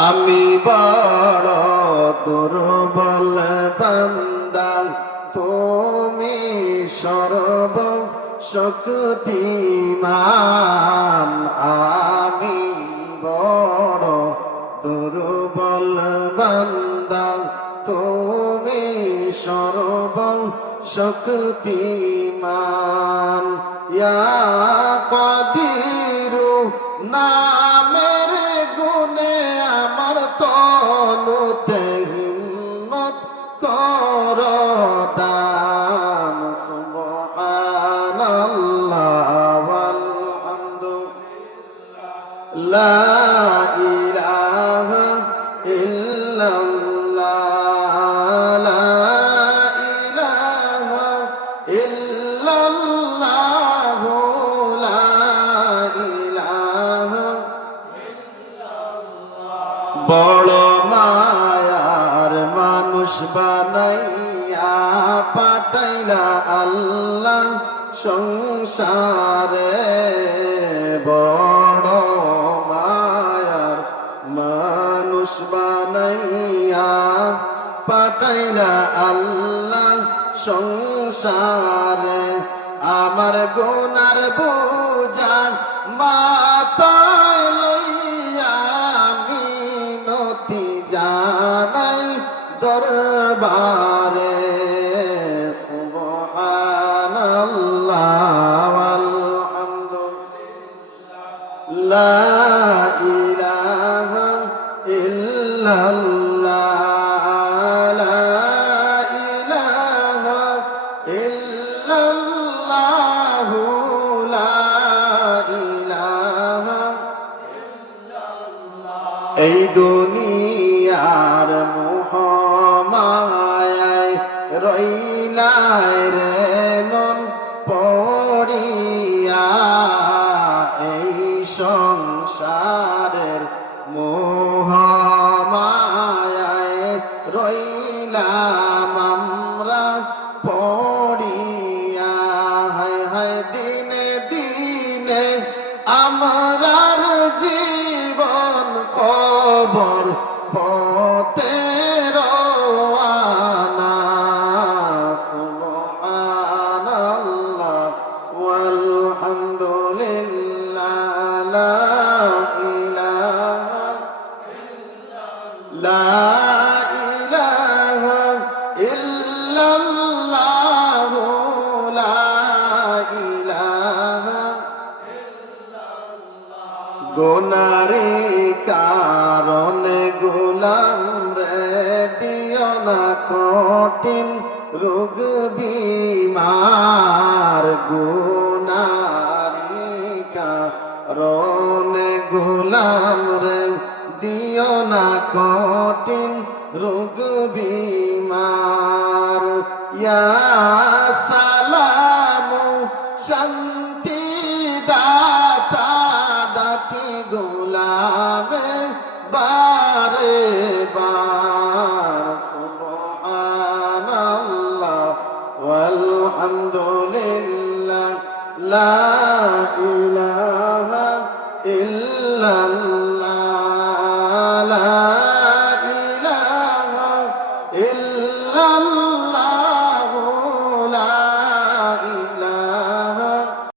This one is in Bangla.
আমি বড় দুর্বল বান্দা, তুমি সর্বশক্তিমান। আমি বড় দুর্বল বান্দা, তুমি সর্বশক্তিমান। ইয়া কাদিরু নামের গুণে আমার তনুতে হিম্মত কর দান। সুবহানাল্লাহ ওয়ালহামদুলিল্লাহ, লা ইলাহা ইল্লাল্লাহ, লা ইলাহা ইল্লাল্লাহ, লা ইলাহা। বড় মায়ার মানুষ বানাইয়া পাঠাইলা আল্লাহ সংসারে। বড় মায়ার মানুষ বানাইয়া পাঠাইলা আল্লাহ সংসারে। আমার গুনার বোঝা মাথায় লইয়া মিনতি জানাই দরবারে। সুবহানাল্লাহ ওয়ালহামদুলিল্লাহ, লা ইলাহা ইল্লাল্লাহ, লা ইলাহা ইল্লাল্লাহ, লা ইলাহা। এই দুনিয়ার মোহমায়ায় রইলাই রে মন পড়িয়া। এই সংসারের মোহমায়ায় রইলাম আমরা পড়িয়া। হায় হায় দিনে দিনে আমরার জীবন কবর পথে রওয়ানা। সুবহানাল্লাহ ওয়ালহামদুলিল্লাহ, লা ইলাহা লা ইলাহা ইল্লাল্লাহ, লা ইলাহা। গুনারে কারণে গোলাম রে দিও না কঠিন রোগ বিমার। গুনারে কারণে গোলাম রে দিও না কঠিন রোগ বিমার। ইয়া সালামু শান্তি দাতা, ডাকি গোলামে বারে বার। সুবহানাল্লাহ ওয়ালহামদুলিল্লাহ, লা